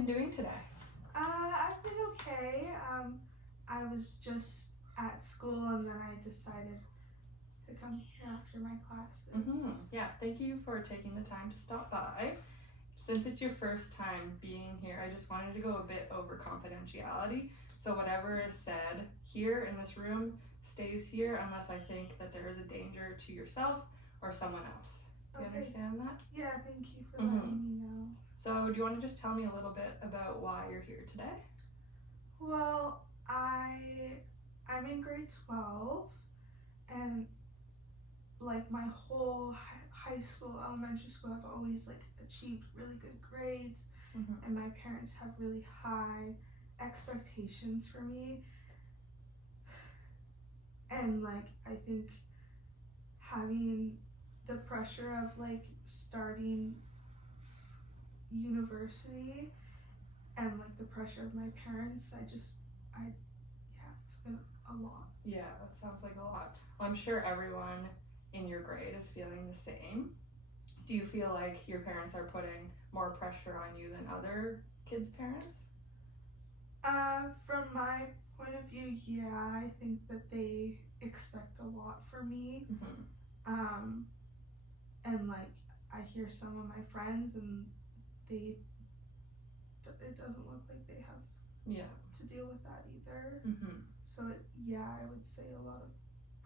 been doing today? I've been okay. I was just at school and then I decided to come here after my classes. Yeah, thank you for taking the time to stop by. Since it's your first time being here, I just wanted to go a bit over confidentiality. So whatever is said here in this room stays here unless I think that there is a danger to yourself or someone else. Do you understand that? Yeah, thank you for letting me know. So do you want to just tell me a little bit about why you're here today? Well, I'm in grade 12 and like my whole high school, elementary school, I've always like achieved really good grades and my parents have really high expectations for me. And like I think having the pressure of like starting university and like the pressure of my parents, it's been a lot. Yeah, that sounds like a lot. Well, I'm sure everyone in your grade is feeling the same. Do you feel like your parents are putting more pressure on you than other kids' parents? From my point of view, yeah, I think that they expect a lot for me. And like I hear some of my friends and it doesn't look like they have to deal with that either. So I would say a lot of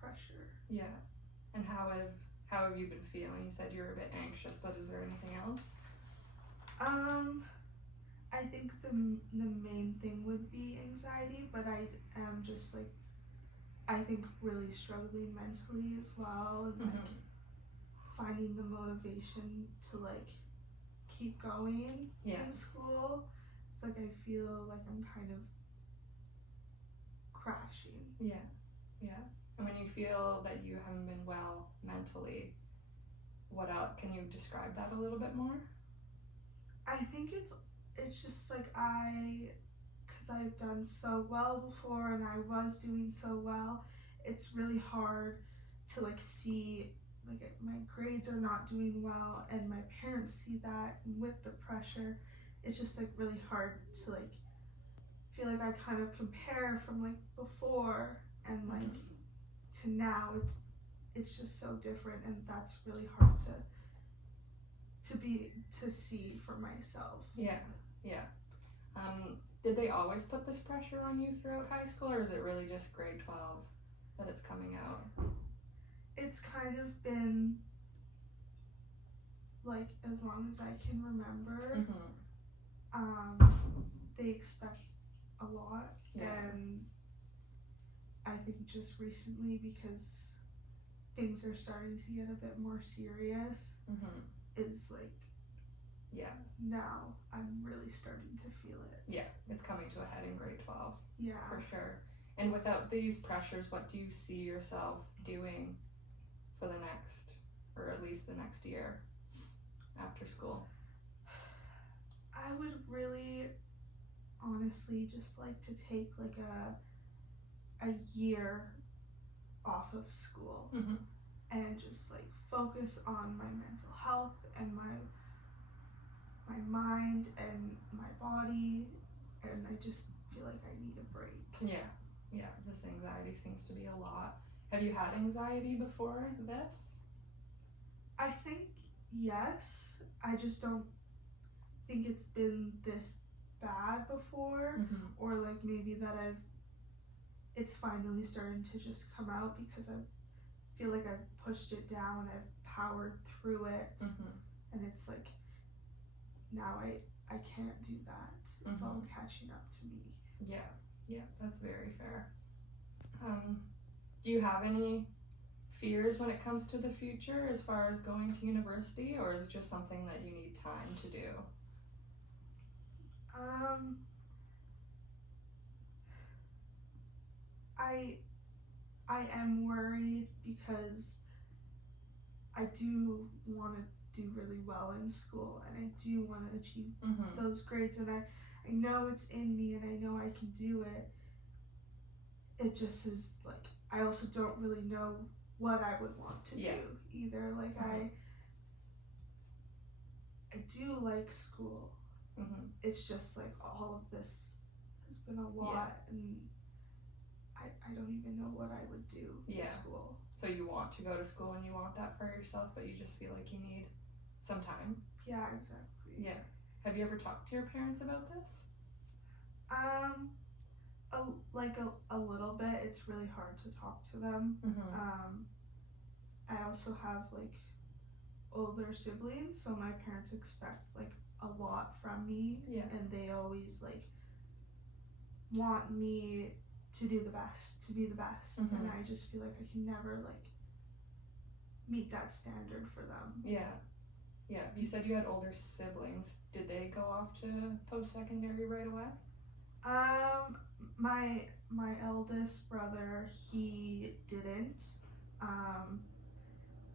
pressure. Yeah. And how have you been feeling? You said you were a bit anxious, but is there anything else? I think the main thing would be anxiety, but I am just like I think really struggling mentally as well, and like finding the motivation to like keep going in school. It's like I feel like I'm kind of crashing. Yeah. And when you feel that you haven't been well mentally, what else? Can you describe that a little bit more? I think it's just like because I've done so well before and I was doing so well, it's really hard to like see like my grades are not doing well and my parents see that, and with the pressure it's just like really hard to like feel like I kind of compare from like before and like to now. It's just so different, and that's really hard to see for myself. Yeah. Did they always put this pressure on you throughout high school, or is it really just grade 12 that it's coming out? It's kind of been like as long as I can remember. They expect a lot, and I think just recently, because things are starting to get a bit more serious, is like now I'm really starting to feel it. Yeah, it's coming to a head in grade 12. Yeah, for sure. And without these pressures, what do you see yourself doing for the next, or at least the next year after school? I would really honestly just like to take like a year off of school and just like focus on my mental health and my mind and my body, and I just feel like I need a break. Yeah, this anxiety seems to be a lot. Have you had anxiety before this? I think yes. I just don't think it's been this bad before, or like maybe that it's finally starting to just come out because I feel like I've pushed it down, I've powered through it, and it's like now I can't do that. It's all catching up to me. Yeah, that's very fair. Do you have any fears when it comes to the future as far as going to university, or is it just something that you need time to do? I am worried because I do want to do really well in school and I do want to achieve those grades, and I know it's in me and I know I can do it. It just is like I also don't really know what I would want to do either. Like I do like school, it's just like all of this has been a lot, and I don't even know what I would do in school. So you want to go to school and you want that for yourself, but you just feel like you need some time? Yeah, exactly. Yeah. Have you ever talked to your parents about this? A little bit. It's really hard to talk to them. I also have like older siblings, so my parents expect like a lot from me, and they always like want me to do the best, to be the best, and I just feel like I can never like meet that standard for them. Yeah, you said you had older siblings. Did they go off to post-secondary right away? My eldest brother, he didn't,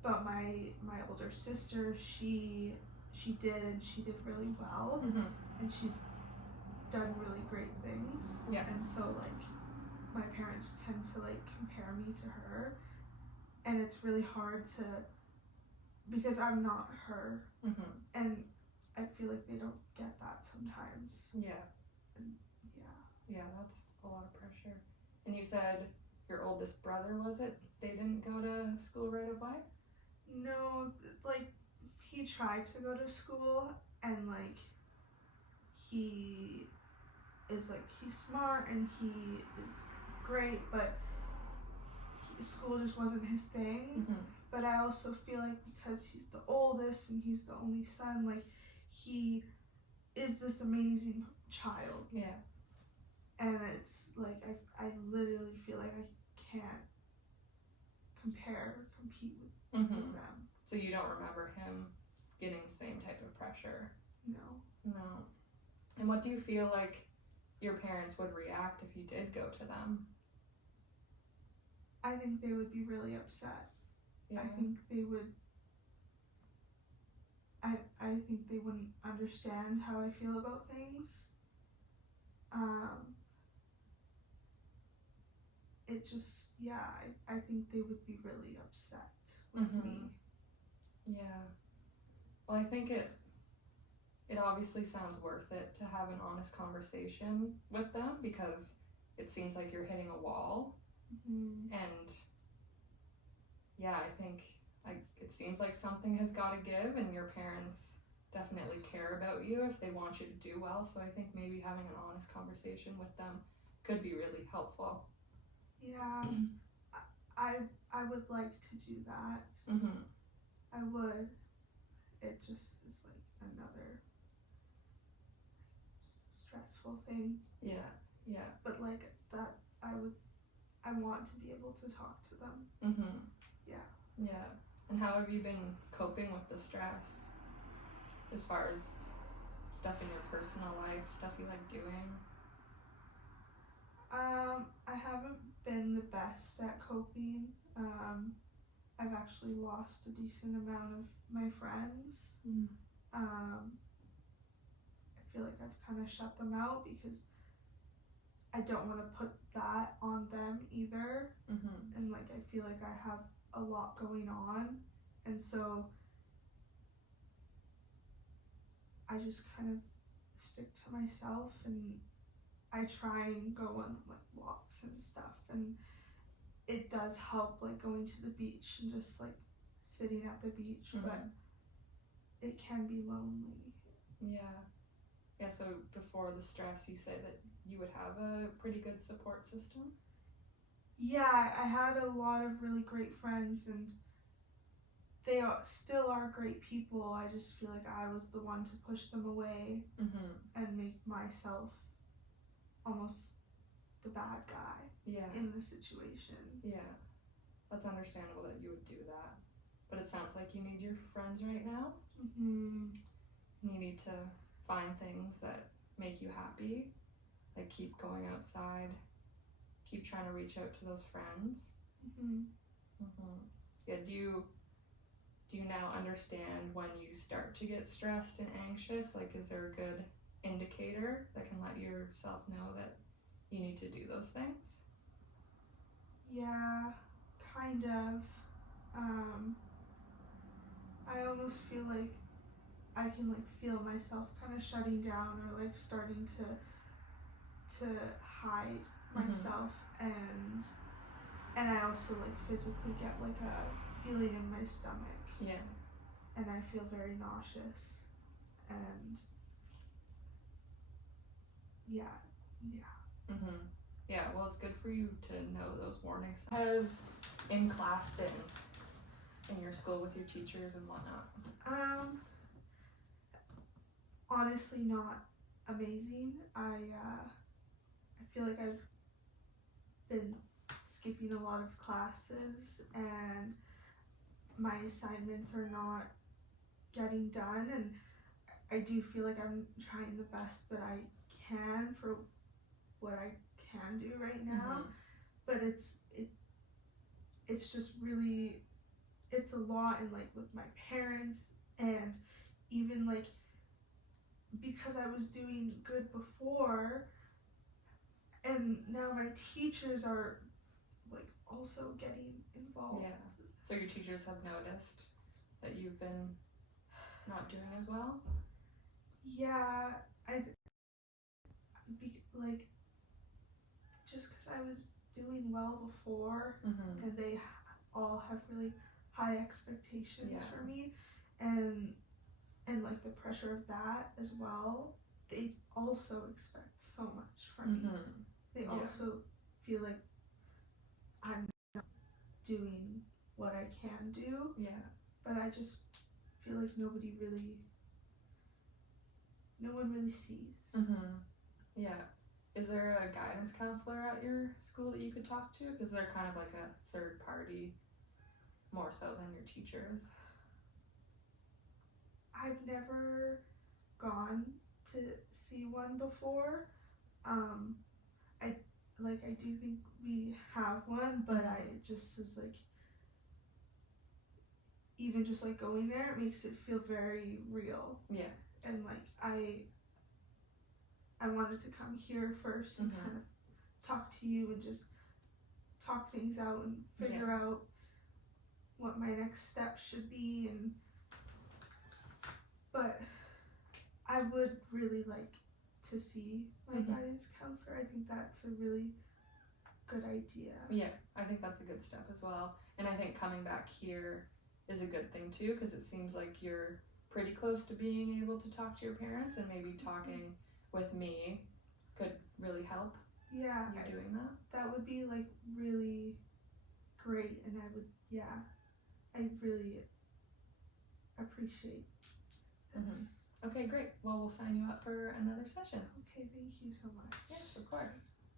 but my older sister, she did, and she did really well, and she's done really great things. And so like my parents tend to like compare me to her, and it's really hard to, because I'm not her, and I feel like they don't get that sometimes. Yeah, that's a lot of pressure. And you said your oldest brother, was it? They didn't go to school right away? No, like he tried to go to school, and like he's smart and he is great, but school just wasn't his thing. But I also feel like because he's the oldest and he's the only son, like he is this amazing child. And it's like I literally feel like I can't compete with them. So you don't remember him getting the same type of pressure? No. And what do you feel like your parents would react if you did go to them? I think they would be really upset. I think they would. I think they wouldn't understand how I feel about things. It just, I think they would be really upset with me. Yeah. Well, I think it obviously sounds worth it to have an honest conversation with them, because it seems like you're hitting a wall. And yeah, I think it seems like something has got to give, and your parents definitely care about you if they want you to do well. So I think maybe having an honest conversation with them could be really helpful. Yeah, I would like to do that. I would. It just is like another stressful thing. Yeah. But like that, I want to be able to talk to them. Yeah. And how have you been coping with the stress, as far as stuff in your personal life, stuff you like doing? I haven't been the best at coping. I've actually lost a decent amount of my friends. I feel like I've kind of shut them out because I don't want to put that on them either. And like I feel like I have a lot going on, and so I just kind of stick to myself, and I try and go on like walks and stuff, and it does help, like going to the beach and just like sitting at the beach, but it can be lonely. Yeah, so before the stress, you say that you would have a pretty good support system? Yeah, I had a lot of really great friends, and they still are great people. I just feel like I was the one to push them away and make myself almost the bad guy in the situation. Yeah, that's understandable that you would do that. But it sounds like you need your friends right now. You need to find things that make you happy, like keep going outside, keep trying to reach out to those friends. Yeah, do you now understand when you start to get stressed and anxious? Like, is there a good indicator that can let yourself know that you need to do those things? Yeah, kind of. I almost feel like I can like feel myself kind of shutting down or like starting to hide myself, and I also like physically get like a feeling in my stomach. Yeah. And I feel very nauseous, and yeah. Yeah, well, it's good for you to know those warnings. Has in class been in your school with your teachers and whatnot? Honestly, not amazing. I feel like I've been skipping a lot of classes, and my assignments are not getting done, and I do feel like I'm trying the best that I can for what I can do right now, but it's just really, it's a lot, and like with my parents, and even like because I was doing good before, and now my teachers are like also getting involved. Yeah. So your teachers have noticed that you've been not doing as well? Yeah, like just because I was doing well before, and they all have really high expectations for me, and like the pressure of that as well, they also expect so much from me. They also feel like I'm not doing what I can do. Yeah. But I just feel like no one really sees. Yeah. Is there a guidance counselor at your school that you could talk to? Because they're kind of like a third party, more so than your teachers. I've never gone to see one before. I do think we have one, but I just is like, even just like going there, it makes it feel very real. Yeah. And like I wanted to come here first and kind of talk to you and just talk things out and figure out what my next step should be, but I would really like to see my guidance counselor. I think that's a really good idea. Yeah, I think that's a good step as well. And I think coming back here is a good thing too, because it seems like you're pretty close to being able to talk to your parents, and maybe talking with me could really help. Yeah, you doing that? That would be like really great, and I really appreciate this. Okay, great. Well, we'll sign you up for another session. Okay, thank you so much. Yes, of course.